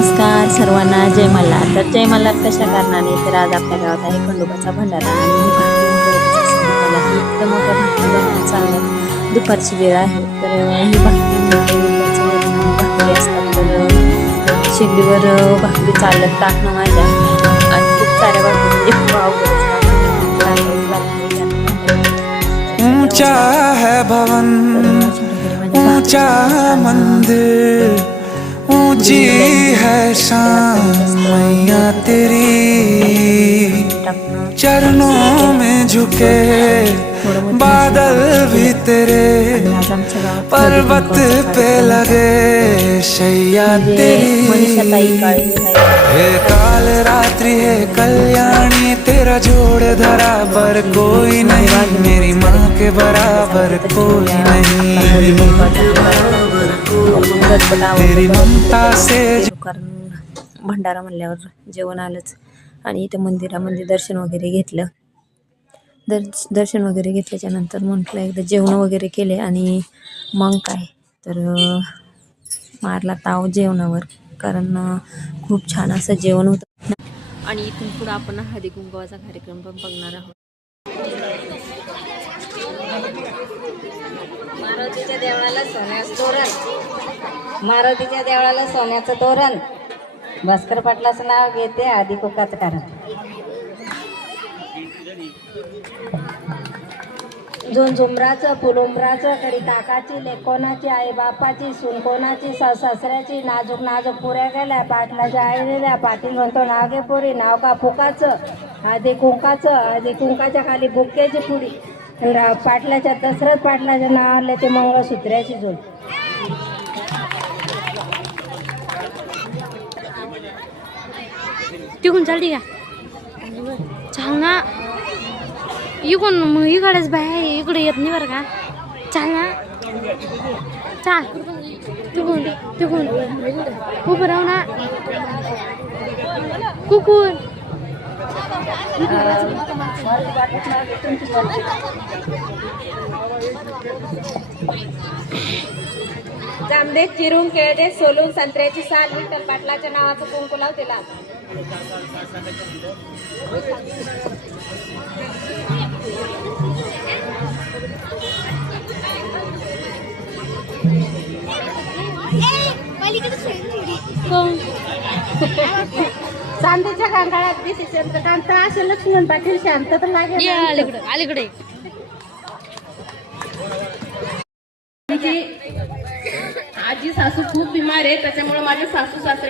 नमस्कार सर्वांना, जय मल्हार. तर जय मल्हार कशा कारणाने, तर आज आपल्या गावात आहे खंडोबाचा भंडारा आणि ही भाकरी मुंबईवरच असते. मला ही इतकं मोठ्या भाकरी बनवून चाललं. दुपारची वेळ आहे, तर ही भाकरी मुंबईवरचं भाकरी असतात. तर शेगडीवर भाकरी चालत टाकणं माझ्या आणि खूप साऱ्या भाकरी म्हणजे खूप अवघड ऊंचा है भवन, ऊंचा मंदिर, ऊंची है शान मैया तेरी, चरणों में झुके बादल भी तेरे, पर्वत पे लगे शैया तेरी। हे काल रात्रि है कल्याणी, तेरा जोड़ धरा पर कोई नहीं, मेरी माँ के बराबर कोई नहीं, तेरी ममता से। कारण भंडारा म्हणल्यावर जेवण आलंच आणि इथं मंदिरामध्ये दर्शन वगैरे घेतलं. दर्शन वगैरे घेतल्याच्या नंतर म्हटलं एकदा जेवण वगैरे केले आणि मग काय तर मारला ताव जेवणावर, कारण खूप छान असं जेवण होतं. आणि इथून पुढे आपण हळदी कुंकवाचा कार्यक्रम पण बघणार आहोत. मारुतीच्या देवळाला सोन्याचं तोरण, मारुतीच्या देवळाला सोन्याचं तोरण, भास्कर पाटलाचं नाव घेते आधी कुकाचं कारण. झुंझुमराचं फुलुंबराचं करी काकाची, लेक कोणाची, आई बापाची, सून कोणाची, सासऱ्याची, नाजूक नाजूक पुऱ्या गेल्या, पाटलाच्या आई दिल्या, पाटील म्हणतो नाव घे पुरी, नाव का फुकाचं, आधी कुंकाचं, आधी कुंकाच्या खाली बुक्क्याची पुडी, पाटलाच्या दशरथ पाटलाच्या नावाले ते मंगळसूत्र्याची जोड. तिकून चालली का चाल ना, इकडून इकडेच बाहेर, इकडे येत नाही बरं का. चाल ना, चाल तिकून तिकून उभं राहू ना कुकून. जांभे चिरून केळदे सोलून संत्र्याची साल, विठ्ठल पाटलाच्या नावाचं कुंकू लावते लाल. चांदीच्या कांगाळात दिसेल कांता असे लक्ष्मण पाटील शांत तर लागेल. अलीकडे आजी सासू खूप बिमार आहे, त्याच्यामुळे माझे सासू सासरे